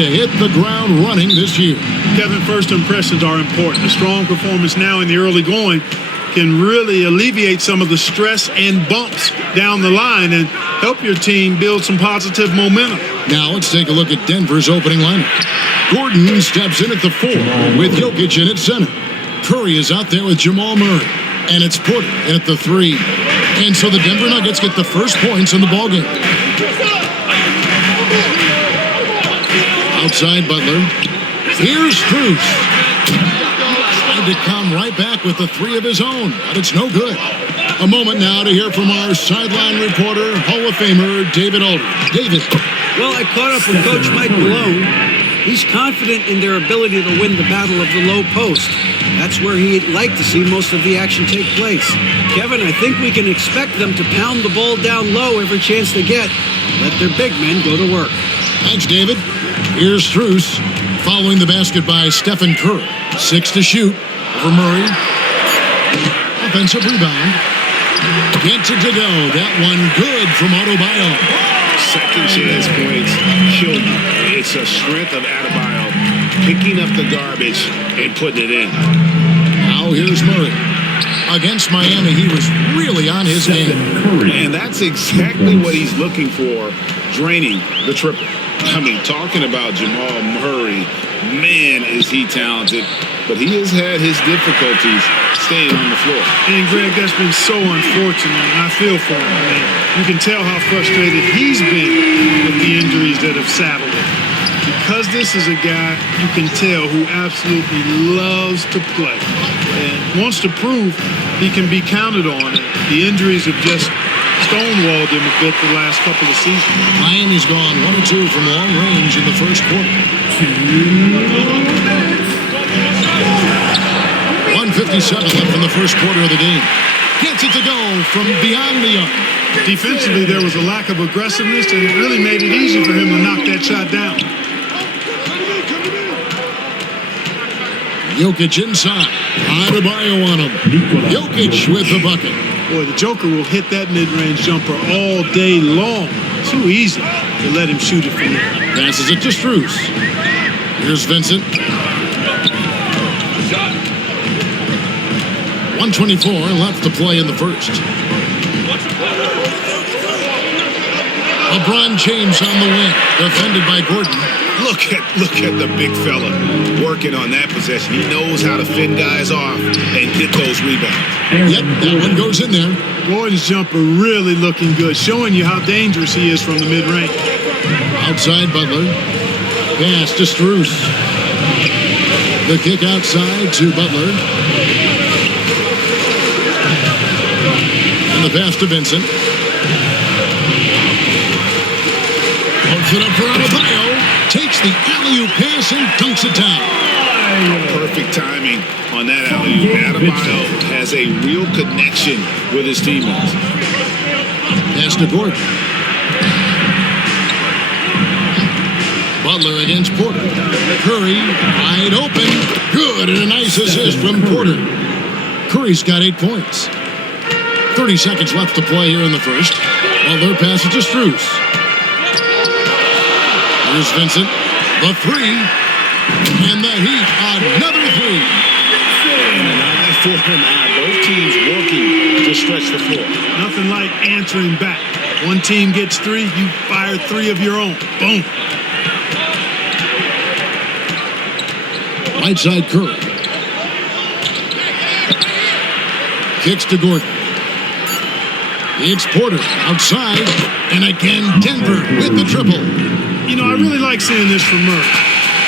to hit the ground running this year. Kevin, first impressions are important. A strong performance now in the early going can really alleviate some of the stress and bumps down the line and help your team build some positive momentum. Now let's take a look at Denver's opening lineup. Gordon steps in at the 4 with Jokic in at center. Curry is out there with Jamal Murray. And it's Porter in at the 3. And so the Denver Nuggets get the first points in the ballgame. Outside Butler. Here's Strus. Trying to come right back with the 3 of his own, but it's no good. A moment now to hear from our sideline reporter, Hall of Famer David Aldridge. David. Well, I caught up with Coach Mike Malone. He's confident in their ability to win the battle of the low post. That's where he'd like to see most of the action take place. Kevin, I think we can expect them to pound the ball down low every chance they get. Let their big men go to work. Thanks, David. Here's Strus, following the basket by Stephen Curry. 6 to shoot over Murray. Offensive rebound. Gets it to go. That one good from Adebayo. Second chance points kill you. It's a strength of Adebayo picking up the garbage and putting it in. Now here's Murray. Against Miami, he was really on his game. And that's exactly what he's looking for, draining the triple. I mean, talking about Jamal Murray, man, is he talented. But he has had his difficulties staying on the floor. And, Greg, that's been so unfortunate, and I feel for him. I mean, you can tell how frustrated he's been with the injuries that have saddled him. Because this is a guy you can tell who absolutely loves to play and wants to prove he can be counted on. The injuries have just stonewalled him a bit the last couple of seasons. Miami's gone 1 of 2 from long range in the first quarter. 1:57 left in the first quarter of the game. Gets it to go from beyond the arc. Defensively, there was a lack of aggressiveness, and it really made it easy for him to knock that shot down. Jokic inside. Adebayo on him. Jokic with the bucket. Boy, the Joker will hit that mid-range jumper all day long. Too easy to let him shoot it from there. Passes it to Strus. Here's Vincent. 1:24 left to play in the first. LeBron James on the wing, defended by Gordon. Look at the big fella working on that possession. He knows how to fend guys off and get those rebounds. Yep, that one goes in there. Gordon's jumper really looking good, showing you how dangerous he is from the mid-range. Outside Butler. Pass to Strus. The kick outside to Butler. And the pass to Vincent. Pumps it up for Adebayo. Takes the alley-oop pass and dunks it down. Perfect timing on that alley-oop. Adebayo has a real connection with his teammates. Pass to Gordon. Butler against Porter. Curry wide open. Good, and a nice assist from Porter. Curry's got 8 points. 30 seconds left to play here in the first. Butler passes to Strus. Here's Vincent. The 3. And the Heat, another 3. And an eye for an eye. Both teams working to stretch the floor. Nothing like answering back. One team gets 3, you fire 3 of your own. Boom. Right side Curry. Kicks to Gordon. It's Porter outside. And again, Denver with the triple. You know, I really like seeing this from Murray.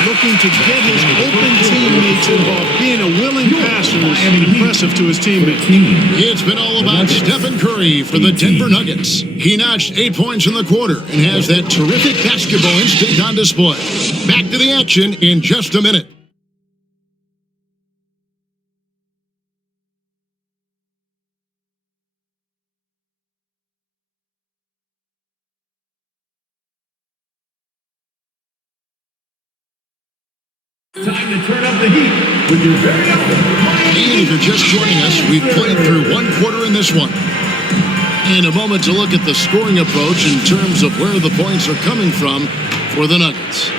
Looking to get his open teammates involved. Being a willing passer is impressive to his teammates. It's been all about Stephen Curry for the Denver Nuggets. He notched 8 points in the quarter and has that terrific basketball instinct on display. Back to the action in just a minute. Time to turn up the heat with your very own. And if you're just joining us, we've played through 1 quarter in this one. In a moment to look at the scoring approach in terms of where the points are coming from for the Nuggets.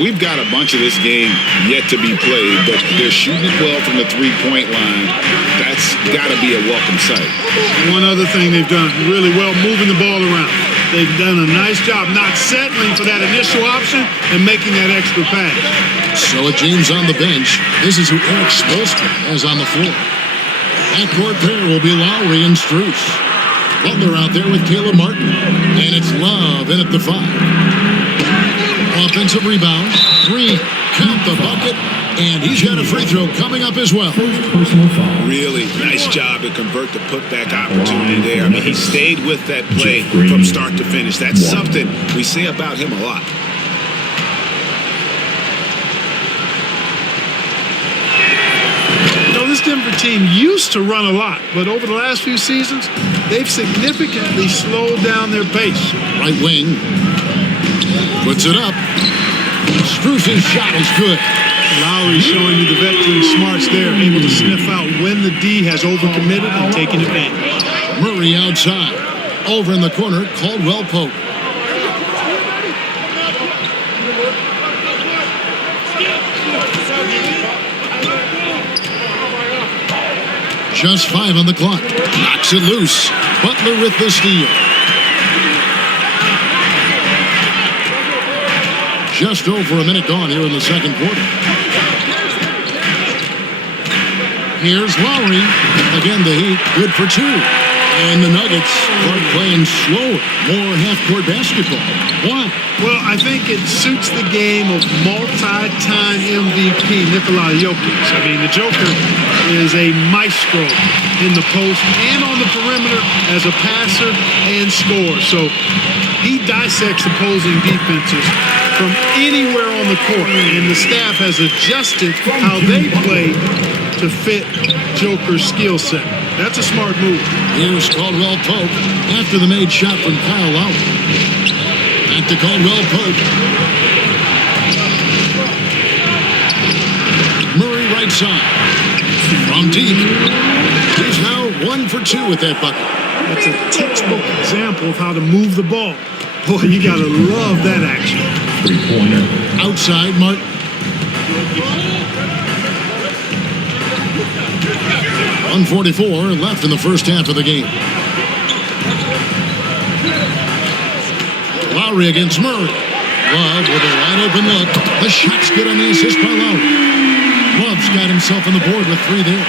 we've got a bunch of this game yet to be played, but they're shooting it well from the three-point line. That's got to be a welcome sight. One other thing they've done really well, moving the ball around. They've done a nice job not settling for that initial option and making that extra pass. So with James on the bench, this is who Eric Spoelstra has on the floor. Backcourt pair will be Lowry and Strus. Butler out there with Caleb Martin. And it's Love in at the 5. Offensive rebound. 3. Count the bucket. And he's got a free throw coming up as well. Really nice job to convert the putback opportunity there. I mean, he stayed with that play from start to finish. That's something we say about him a lot. This Denver team used to run a lot, but over the last few seasons, they've significantly slowed down their pace. Right wing. Puts it up. Strus's shot is good. Lowry showing you the veteran smarts there, able to sniff out when the D has overcommitted and taking advantage. Murray outside. Over in the corner, Caldwell Pope. Just 5 on the clock. Knocks it loose. Butler with the steal. Just over a minute gone here in the second quarter. Here's Lowry. Again, the Heat good for 2. And the Nuggets are playing slower, more half-court basketball. Why? Well, I think it suits the game of multi-time MVP Nikola Jokic. I mean, the Joker is a maestro in the post and on the perimeter as a passer and scorer. So he dissects opposing defenses from anywhere on the court, and the staff has adjusted how they play to fit Joker's skill set. That's a smart move. Here's Caldwell Pope after the made shot from Kyle Lowry. Back to Caldwell Pope. Murray right side. From deep. He's now 1 for 2 with that bucket. That's a textbook example of how to move the ball. Boy, you gotta love that action. Three-pointer. Outside, Martin. 1:44 left in the first half of the game. Lowry against Murray. Love with a wide open look. The shot's good on the assist by Lowry. Love's got himself on the board with 3 there.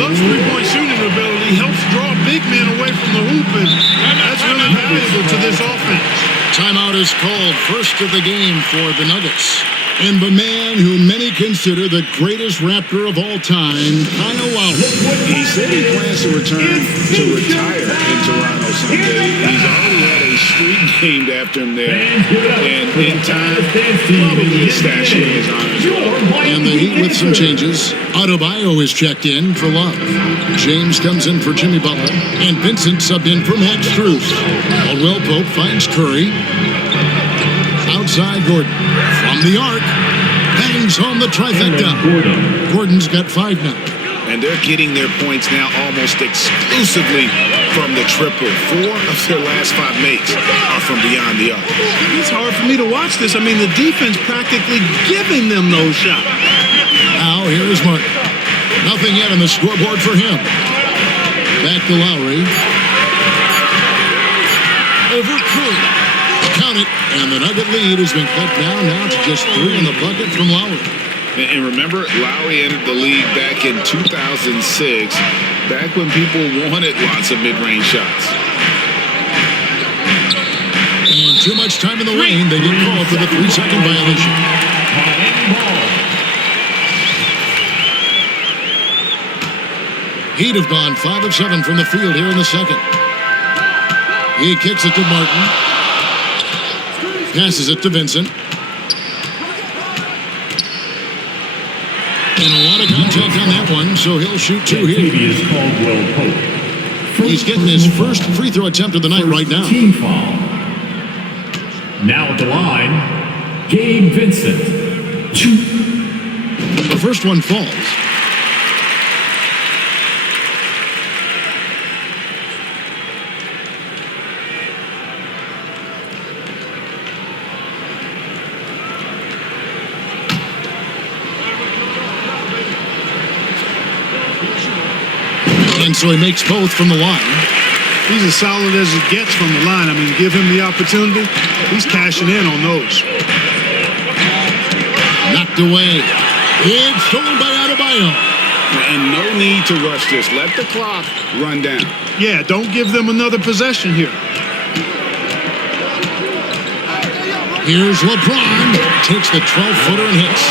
Love's three-point shooting ability helps draw big men away from the hoop, and that's really valuable to this offense. Timeout is called, first of the game for the Nuggets. And the man who many consider the greatest Raptor of all time, Kyle Lowry. He said he plans to return to retire in Toronto someday. He's already had a street named after him there. And in time, probably a statue in his honor as well. And the Heat with some changes. AWEI is checked in for Love. James comes in for Jimmy Butler. And Vincent subbed in for Max Strus. Caldwell Pope finds Curry. Outside Gordon. From the arc. Bangs home the trifecta. Gordon's got 5 now. And they're getting their points now almost exclusively from the triple. 4 of their last 5 makes are from beyond the arc. It's hard for me to watch this. I mean, the defense practically giving them those shots. Now, here is Martin. Nothing yet on the scoreboard for him. Back to Lowry. Over Curry. Count it. And the Nugget lead has been cut down now to just 3 in the bucket from Lowry. And remember, Lowry entered the league back in 2006, back when people wanted lots of mid-range shots. And too much time in the lane. They get called for the 3-second violation. Heat have gone 5 of 7 from the field here in the second. He kicks it to Martin. Passes it to Vincent. And a lot of contact on that one, so he'll shoot 2 here. He's getting his first free throw attempt of the night right now. Team foul. Now at the line, Gabe Vincent. 2. The first one falls. And so he makes both from the line. He's as solid as it gets from the line. I mean, give him the opportunity. He's cashing in on those. Knocked away. It's stolen by AWEI. And no need to rush this. Let the clock run down. Yeah, don't give them another possession here. Here's Lebron. Takes the 12-footer and hits.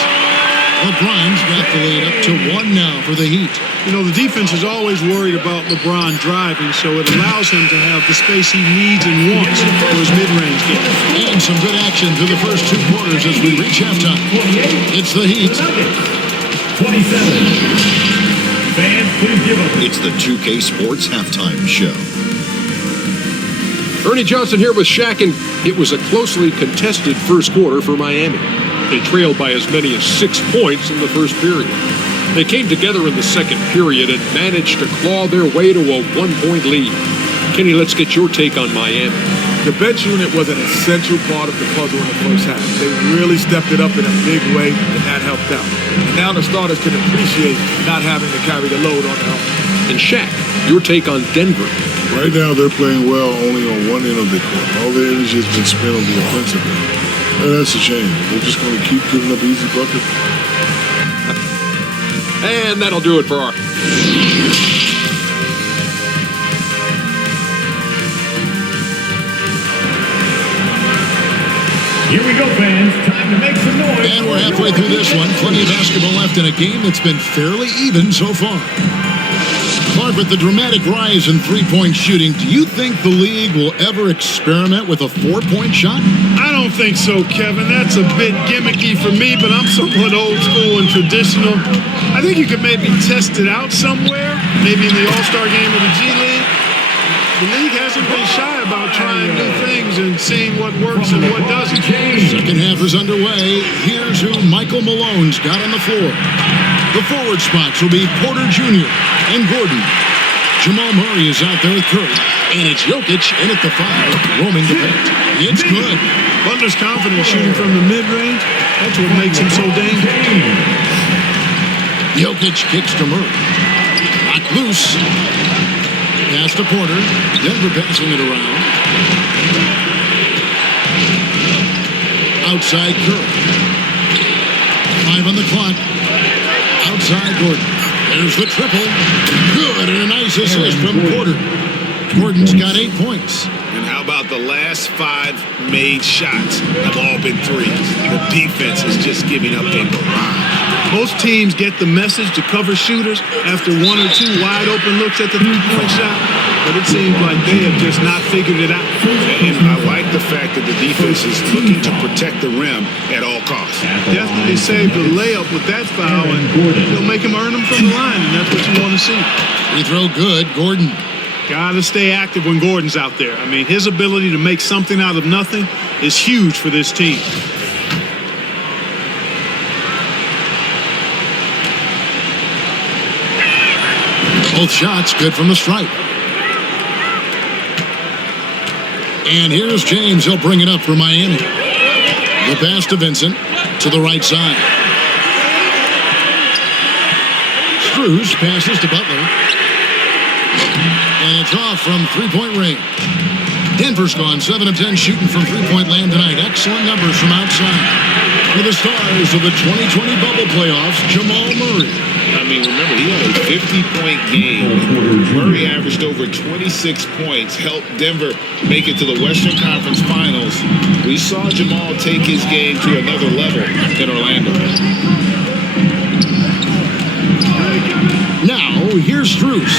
LeBron's got the lead up to 1 now for the Heat. You know, the defense is always worried about LeBron driving, so it allows him to have the space he needs and wants for his mid-range game. And some good action through the first 2 quarters as we reach halftime. It's the Heat. 27. Fans, please give up. It's the 2K Sports Halftime Show. Ernie Johnson here with Shaq, and it was a closely contested first quarter for Miami. They trailed by as many as 6 points in the first period. They came together in the second period and managed to claw their way to a 1-point lead. Kenny, let's get your take on Miami. The bench unit was an essential part of the puzzle in the first half. They really stepped it up in a big way, and that helped out. And now the starters can appreciate not having to carry the load on their own. And Shaq, your take on Denver. Right now, they're playing well only on one end of the court. All their energy has been spent on the offensive end. And that's a shame. They're just going to keep giving up easy buckets. And that'll do it for our... Here we go, fans. Time to make some noise. And we're halfway through this one. Plenty of basketball left in a game that's been fairly even so far. Clark, with the dramatic rise in three-point shooting, do you think the league will ever experiment with a 4-point shot? I don't think so, Kevin. That's a bit gimmicky for me, but I'm somewhat old school and traditional. I think you could maybe test it out somewhere, maybe in the All-Star game of the G League. The league hasn't been shy about trying new things and seeing what works and what doesn't. Second half is underway. Here's who Michael Malone's got on the floor. The forward spots will be Porter Jr. and Gordon. Jamal Murray is out there with Curry. And it's Jokic in at the 5, roaming the paint. It's good. Butler's confident shooting from the mid-range. That's what makes him so dangerous. Jokic kicks to Murray. Knocked loose. Pass to Porter. Denver passing it around. Outside Curry. 5 on the clock. Outside Gordon. There's the triple. Good, and a nice assist from Porter. Gordon's got 8 points. And how about the last 5 made shots have all been threes? The defense is just giving up a barrage. Most teams get the message to cover shooters after 1 or 2 wide open looks at the three-point shot, but it seems like they have just not figured it out. And I like the fact that the defense is looking to protect the rim at all costs. Definitely saved the layup with that foul, and they'll make him earn them from the line, and that's what you want to see. Free throw good. Gordon. Got to stay active when Gordon's out there. I mean, his ability to make something out of nothing is huge for this team. Both shots good from the stripe. And here's James. He'll bring it up for Miami. The pass to Vincent to the right side. Strus passes to Butler. And it's off from three-point range. Denver's gone 7 of 10 shooting from three-point land tonight. Excellent numbers from outside. One of the stars of the 2020 bubble playoffs, Jamal Murray. I mean, remember, he had a 50-point game. Murray averaged over 26 points, helped Denver make it to the Western Conference Finals. We saw Jamal take his game to another level in Orlando. Now, here's Strus.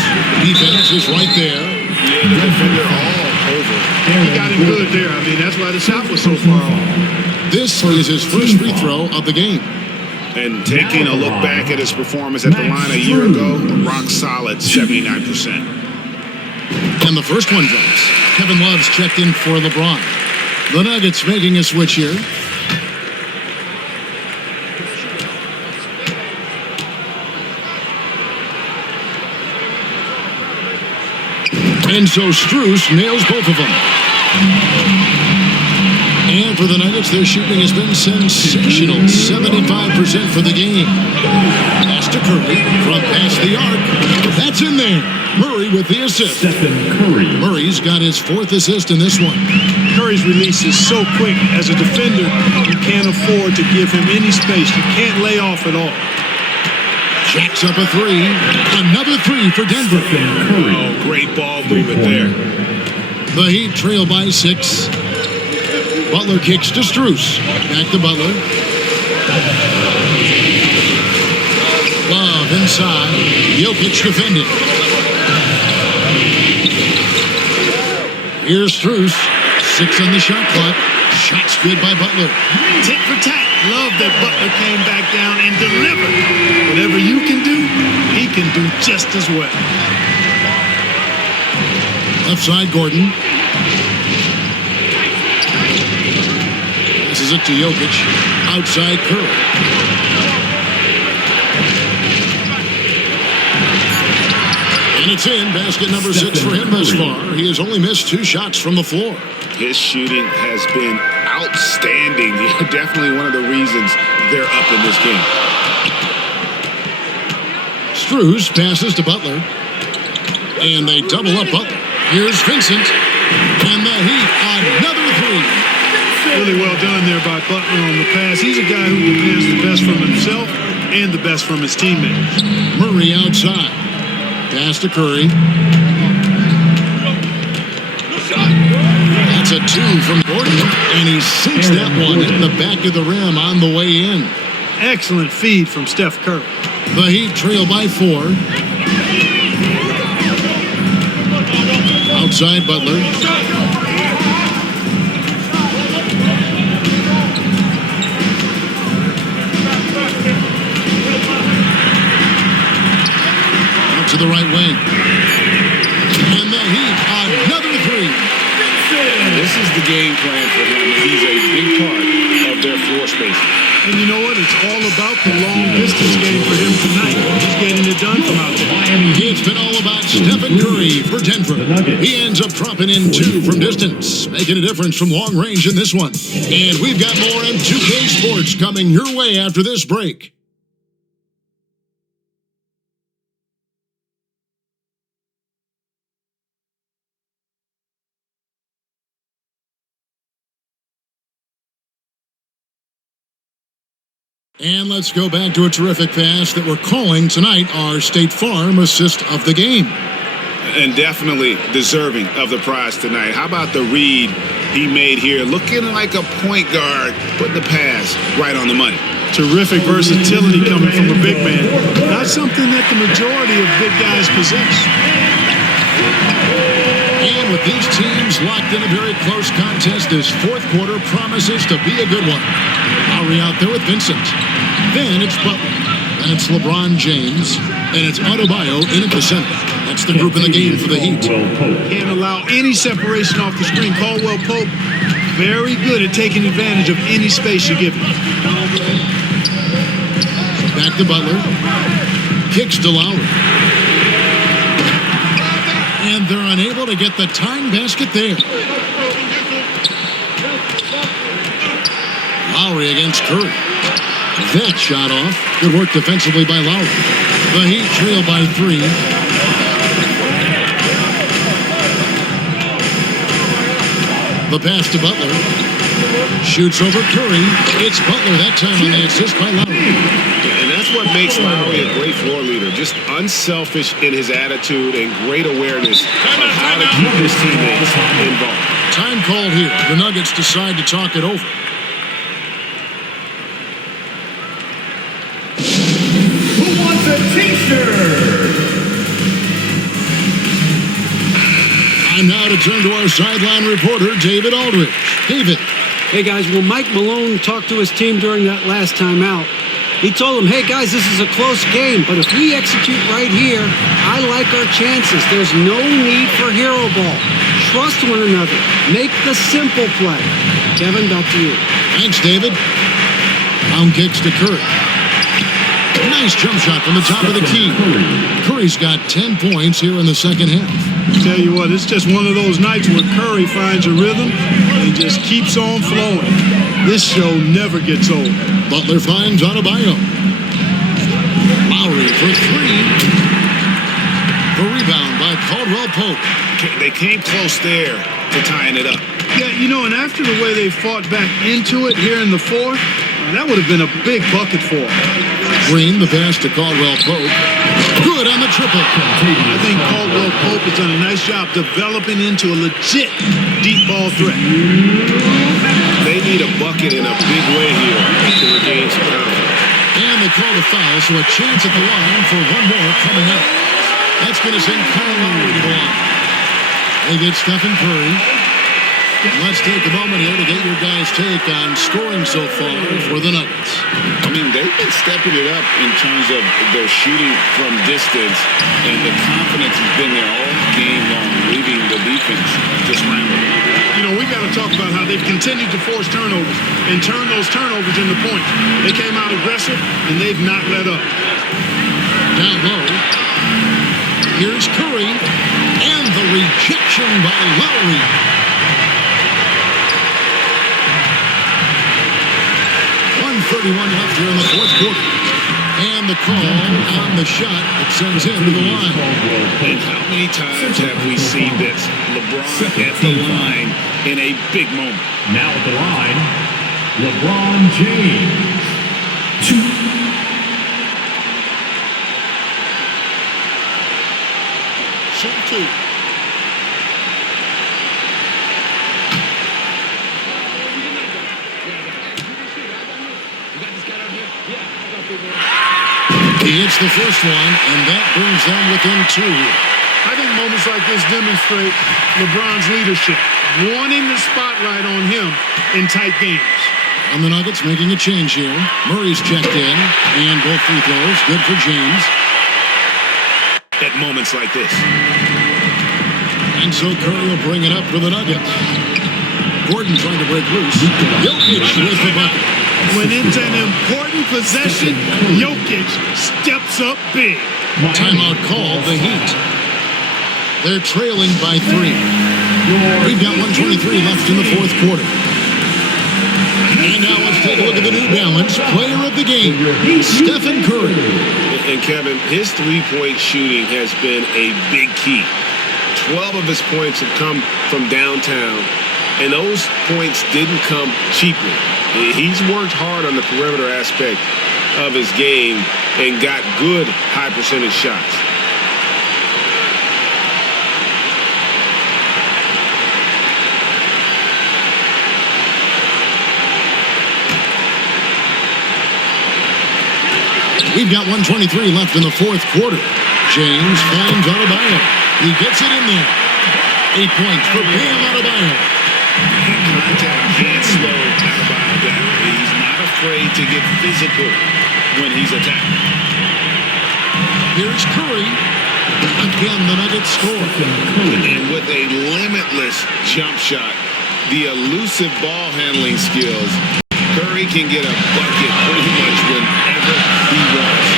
Defense is right there. Yeah, the defender all over. He got him good there. I mean, that's why the shot was so far off. This is his first free throw of the game. And taking a look back at his performance at the line a year ago, rock solid 79%. And the first one drops. Kevin Love's checked in for LeBron. The Nuggets making a switch here. And so Strus nails both of them. And for the Nuggets, their shooting has been sensational. 75% for the game. Pass to Curry from past the arc. That's in there. Murray with the assist. Stephen Curry. Murray's got his 4th assist in this one. Curry's release is so quick. As a defender, you can't afford to give him any space. You can't lay off at all. Jacks up a 3. Another 3 for Denver. Oh, great ball movement there. The Heat trail by 6. Butler kicks to Strus. Back to Butler. Love inside. Jokic defending. Here's Strus. 6 on the shot clock. Shot's good by Butler. Tit for tat. Love that Butler came back down and delivered. Whatever you can do, he can do just as well. Left side, Gordon. Passes it to Jokic. Outside, Curry. And it's in. Basket number 6 for him thus far. He has only missed 2 shots from the floor. His shooting has been outstanding. Definitely one of the reasons they're up in this game. Strus passes to Butler. And they double up Butler. Here's Vincent. And the Heat, another 3. Really well done there by Butler on the pass. He's a guy who demands the best from himself and the best from his teammates. Murray outside. Pass to Curry. That's a 2 from Gordon. And he sinks that one in the back of the rim on the way in. Excellent feed from Steph Curry. The Heat trail by 4. Outside Butler. Out to the right wing. And the Heat, another 3. This is the game plan for him. He's a big part of their floor space. And you know what? It's all about the long distance game for him tonight. He's getting it done from out there. It's been all about Stephen Curry for Denver. He ends up dropping in 2 from distance, making a difference from long range in this one. And we've got more N2k Sports coming your way after this break. And let's go back to a terrific pass that we're calling tonight our State Farm assist of the game. And definitely deserving of the prize tonight. How about the read he made here? Looking like a point guard, putting the pass right on the money. Terrific versatility coming from a big man. Not something that the majority of big guys possess. And with these teams locked in a very close contest, this 4th quarter promises to be a good one. Lowry out there with Vincent. Then it's Butler. And it's LeBron James. And it's Adebayo in at the center. That's the group in the game for the Heat. Can't allow any separation off the screen. Caldwell Pope, very good at taking advantage of any space you give him. Back to Butler. Kicks to Lowry. And they're unable to get the tying basket there. Lowry against Curry. That shot off. Good work defensively by Lowry. The Heat trail by 3. The pass to Butler. Shoots over Curry. It's Butler that time on the assist by Lowry. And that's what makes Lowry a great floor leader. Just unselfish in his attitude and great awareness of how to keep his teammates involved. Time called here. The Nuggets decide to talk it over. Who wants a t-shirt? Time now to turn to our sideline reporter, David Aldridge. David. Hey, guys, well, Mike Malone talked to his team during that last time out. He told them, hey, guys, this is a close game, but if we execute right here, I like our chances. There's no need for hero ball. Trust one another. Make the simple play. Kevin, back to you. Thanks, David. Down kicks to Curry. Nice jump shot from the top of the key. Curry's got 10 points here in the second half. Tell you what, it's just one of those nights where Curry finds a rhythm and just keeps on flowing. This show never gets old. Butler finds AWEI. Lowry for three. The rebound by Caldwell Pope. They came close there to tying it up. Yeah, you know, and after the way they fought back into it here in the fourth, that would have been a big bucket for them. Green, the pass to Caldwell Pope. Good on the triple. I think Caldwell Pope has done a nice job developing into a legit deep ball threat. They need a bucket in a big way here to regain some confidence. And they call the foul, so a chance at the line for one more coming up. That's going to send Kyle Lowry to the line. They get Stephen Curry. Let's take a moment here to get your guys' take on scoring so far for the Nuggets. I mean, they've been stepping it up in terms of their shooting from distance, and the confidence has been there all game long, leaving the defense to scramble. You know, we got to talk about how they've continued to force turnovers and turn those turnovers into points. They came out aggressive, and they've not let up. Down low. Here's Curry, and the rejection by Lowry. 1:31 left here in the fourth quarter. And the call on the shot that sends him to the line. And how many times have we seen this? LeBron at the line in a big moment. Now at the line, LeBron James. Shoot two. He hits the first one, and that brings them within two. I think moments like this demonstrate LeBron's leadership, wanting the spotlight on him in tight games. And the Nuggets making a change here. Murray's checked in, and both free throws, good for James. At moments like this. And so Curry will bring it up for the Nuggets. Gordon trying to break loose. Jokic with the bucket. When it's an important possession, Jokic steps up big. Timeout called the Heat. They're trailing by 3. We've got 1:23 left in the fourth quarter. And now let's take a look at the New Balance player of the game, Stephen Curry. And Kevin, his three-point shooting has been a big key. 12 of his points have come from downtown, and those points didn't come cheaply. He's worked hard on the perimeter aspect of his game and got good high-percentage shots. We've got 1:23 left in the fourth quarter. James finds AWEI. He gets it in there. 8 points for Bam AWEI. Contact can't slow AWEI down. He's not afraid to get physical when he's attacked. Here's Curry. Again, the Nuggets score. And with a limitless jump shot, the elusive ball handling skills, Curry can get a bucket pretty much whenever he wants.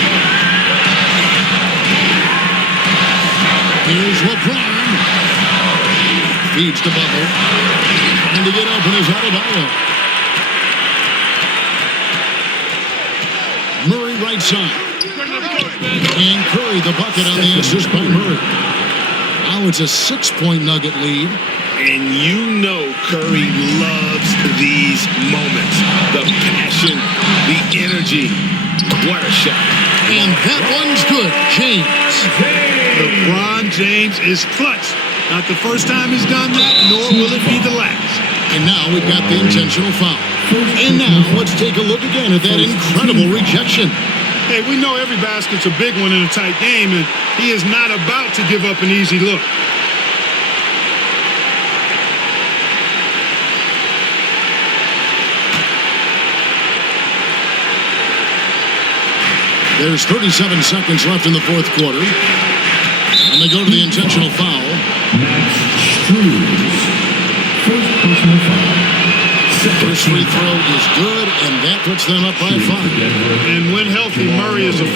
Here's Lebron. Feeds to Butler. And to get open is AWEI. Murray right side. And Curry the bucket on the assist by Murray. Now it's a 6-point Nugget lead. And you know Curry loves these moments. The passion, the energy. What a shot. And that one's good. James. LeBron James is clutch. Not the first time he's done that, nor will it be the last. And now we've got the intentional foul. And now let's take a look again at that incredible rejection. Hey, we know every basket's a big one in a tight game, and he is not about to give up an easy look. There's 37 seconds left in the fourth quarter. And they go to the intentional foul. Max Struz. First personal foul. First free throw is good, and that puts them up by 5. And when healthy, Murray Curry is a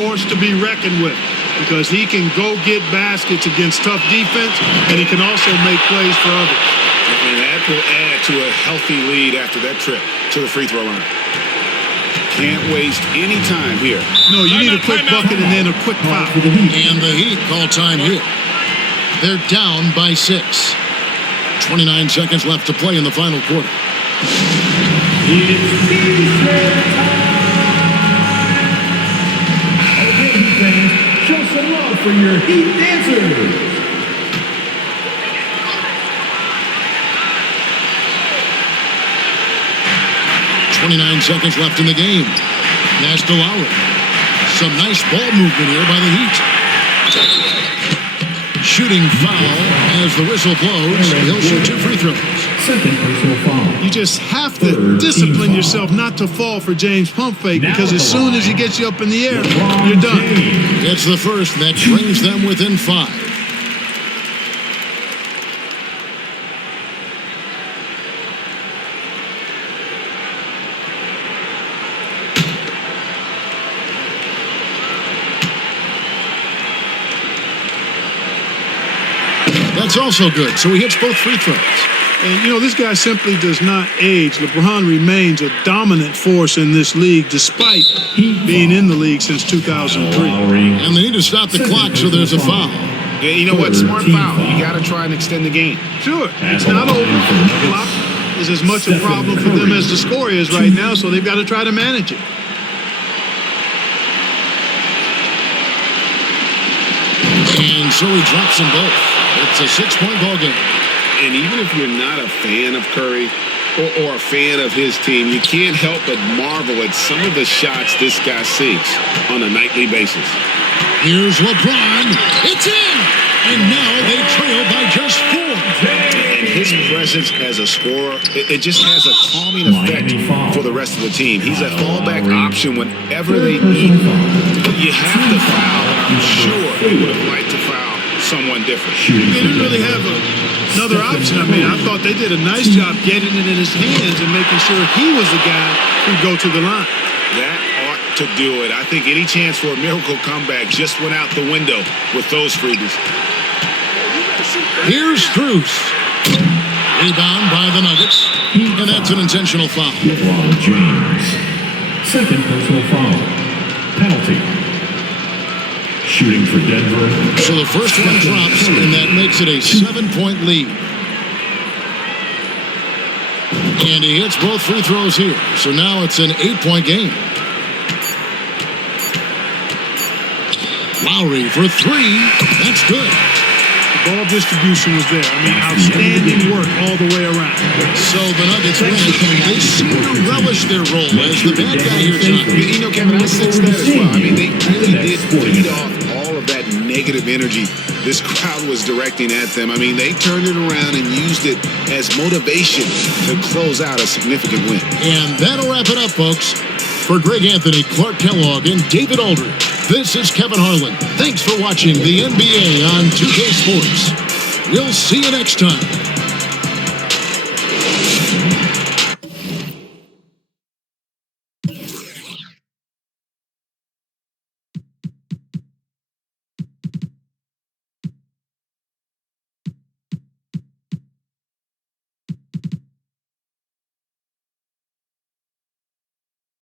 force to be reckoned with, because he can go get baskets against tough defense, and he can also make plays for others. And that will add to a healthy lead after that trip to the free throw line. Can't waste any time here. No, you need a quick bucket and then a quick foul. And the Heat call time here. They're down by 6. 29 seconds left to play in the final quarter. It's T-shirt time! Okay, Heat fans, show some love for your Heat dancers! 29 seconds left in the game. Pass to Looyh. Some nice ball movement here by the Heat. Shooting foul as the whistle blows. He'll shoot 2 free throws. Second personal foul. You just have to discipline yourself not to fall for James' pump fake, because as soon as he gets you up in the air, you're done. It's the first that brings them within 5. That's also good, so he hits both free throws. And, you know, this guy simply does not age. LeBron remains a dominant force in this league, despite being in the league since 2003. And they need to stop the clock, so there's a foul. Yeah, you know what? Smart foul. You got to try and extend the game. Sure, it's not over. The clock is as much a problem for them as the score is right now, so they've got to try to manage it. And so he drops them both. It's a 6-point ball game. And even if you're not a fan of Curry or a fan of his team, you can't help but marvel at some of the shots this guy sinks on a nightly basis. Here's LeBron. It's in! And now they trail by just 4. And his presence as a scorer, it just has a calming effect for the rest of the team. He's a fallback option whenever they need. You have to foul. I'm sure he would have liked to foul someone different. They didn't really have another option. I mean, I thought they did a nice job getting it in his hands and making sure he was the guy who'd go to the line. That ought to do it. I think any chance for a miracle comeback just went out the window with those freebies. Here's Strus. Rebound by the Nuggets. And that's an intentional foul. LeBron James. Second personal foul. Penalty. Shooting for Denver. So the first one drops, and that makes it a 7-point lead. And he hits both free throws here. So now it's an 8-point game. Lowry for 3. That's good. Ball distribution was there. I mean, outstanding work all the way around. So the Nuggets win. They seem to relish their role as the bad guy here tonight. You know, Kevin, I sense that as well. I mean, they really did feed off all of that negative energy this crowd was directing at them. I mean, they turned it around and used it as motivation to close out a significant win. And that'll wrap it up, folks. For Greg Anthony, Clark Kellogg, and David Aldridge, this is Kevin Harlan. Thanks for watching the NBA on 2K Sports. We'll see you next time.